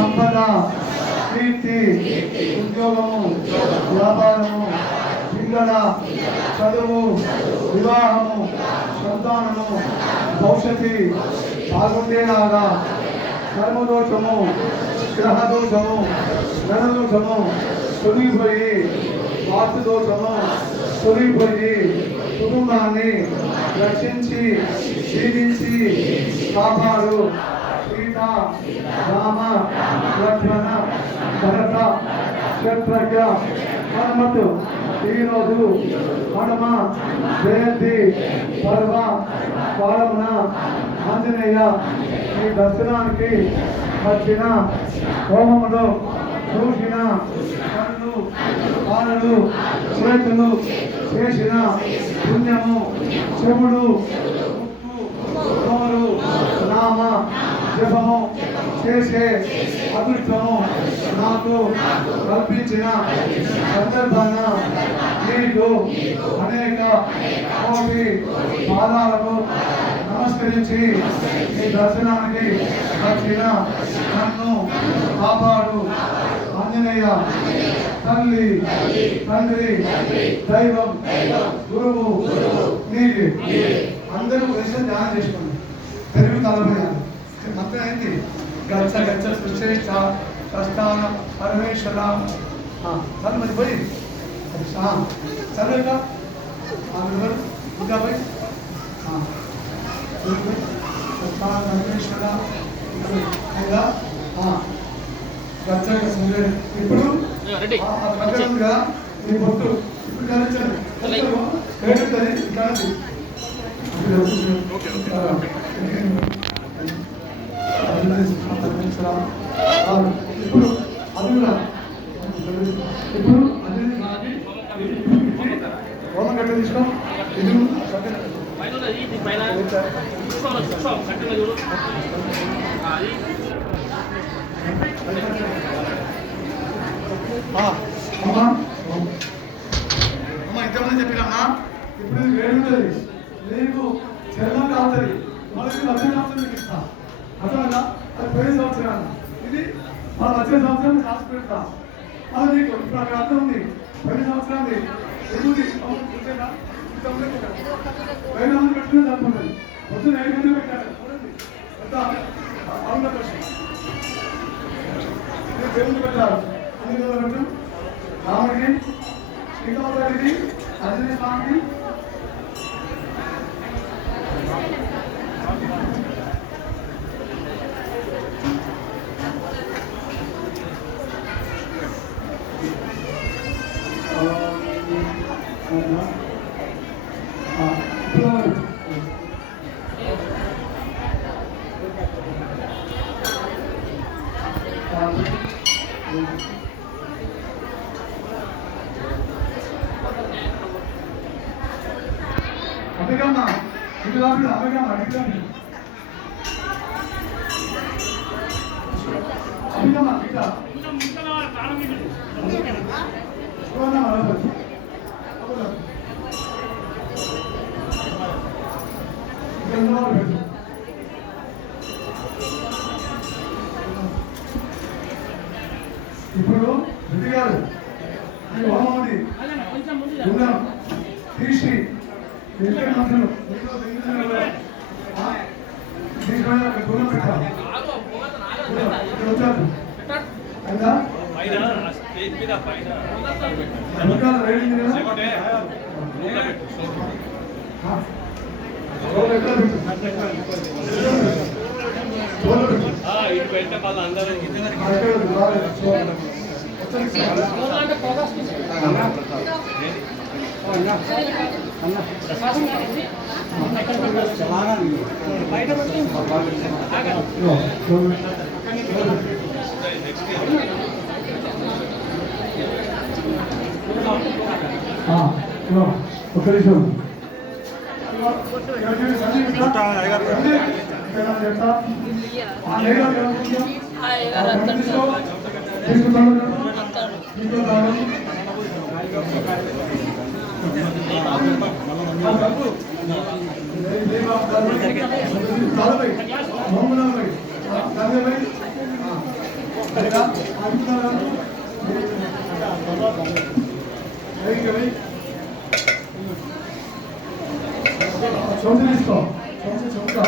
సంపద, కీర్తి, ఉద్యోగము, వ్యాపారము, పిల్లల చదువు, వివాహము, సంతానము, భవిష్యత్తు బాగుండేలాగా కర్మదోషము, గ్రహదోషము, ధనదోషము తొలగిపోయి, వాస్తుదోషము తొలగిపోయి, కుటుంబాన్ని రక్షించి జీవించి కాపాడు. సీత, రామ, లక్ష్మణ, భరత, శత్రుఘ్న, హనుమతు ఈరోజు హనుమ జయంతి పర్వ కాలమున ఆంజనేయ ఈ దర్శనానికి వచ్చిన హోమములో చూసిన కళ్ళు, కాళ్ళు, చేతులు చేసిన పుణ్యము, చెవుడు, ముక్కు, నోరు, నామ జపము చేసే అదృష్టము నాకు కల్పించిన సందర్భాన మీకు అనేక కోటి పాదాలకు నమస్కరించి ఈ దర్శనానికి వచ్చిన నన్ను కాపాడు ఆంజనేయ. తల్లి, తండ్రి, దైవం, గురువు నీవే. అందరూ విషయం ధ్యానం చేసుకోండి. తెలుగు తలపోయారు మొత్తం ఏంటి? గచ్చ గచ్చ సుశ్రేష్ఠ ప్రస్థాన పరమేశ్వర చదువు మరి పోయి చదువుగా ఇంకా పోయి ప్రస్థాన పరమేశ్వర గచ్చ సూర్యుడు. ఇప్పుడు ఉందిగా మీ పొట్టు ఇప్పుడు ధరించండి. కానీ ఇప్పుడు అది కూడా ఇప్పుడు హోమం కట్ట తీసుకో. ఇది అమ్మా ఇంతమంది చెప్పిరమ్మా. ఇప్పుడు వేడి ఉంటుంది, నీకు చర్మం కావుతుంది, మనకి వచ్చే సంవత్సరం మీకు ఇస్తా. అర్థమైనా? అది పోయిన సంవత్సరాలు, ఇది మనం వచ్చే సంవత్సరం రాసి పెడతా. అది నీకు ఇప్పుడు అక్కడ అర్థం ఉంది. పోయిన సంవత్సరాన్ని ఎదుగుది పైన మంది పెట్టిన తప్పలేదు. పొద్దున 5 గంటలు పెట్టారు. అవున ప్రశ్న దేవుడికి పెట్టారు. అన్ని రోజులు పెట్టాం. రాముడికి, శ్రీకాకుళకి, ఆంజనేయ స్వామికి, అభిగమ్మ ఇటు అభిగమ్మ అభిగమ్మ ఇట్లా ఇప్పుడు రెడ్డి గారు ఈ హోమం ఉంది తీసి మాత్రం గుణం పెట్టాలి. వచ్చారు అయినా రైడింగ్ ఒక నిమిషం అదేనా అనుకున్నాను చెంచు తీసుకో చెంచు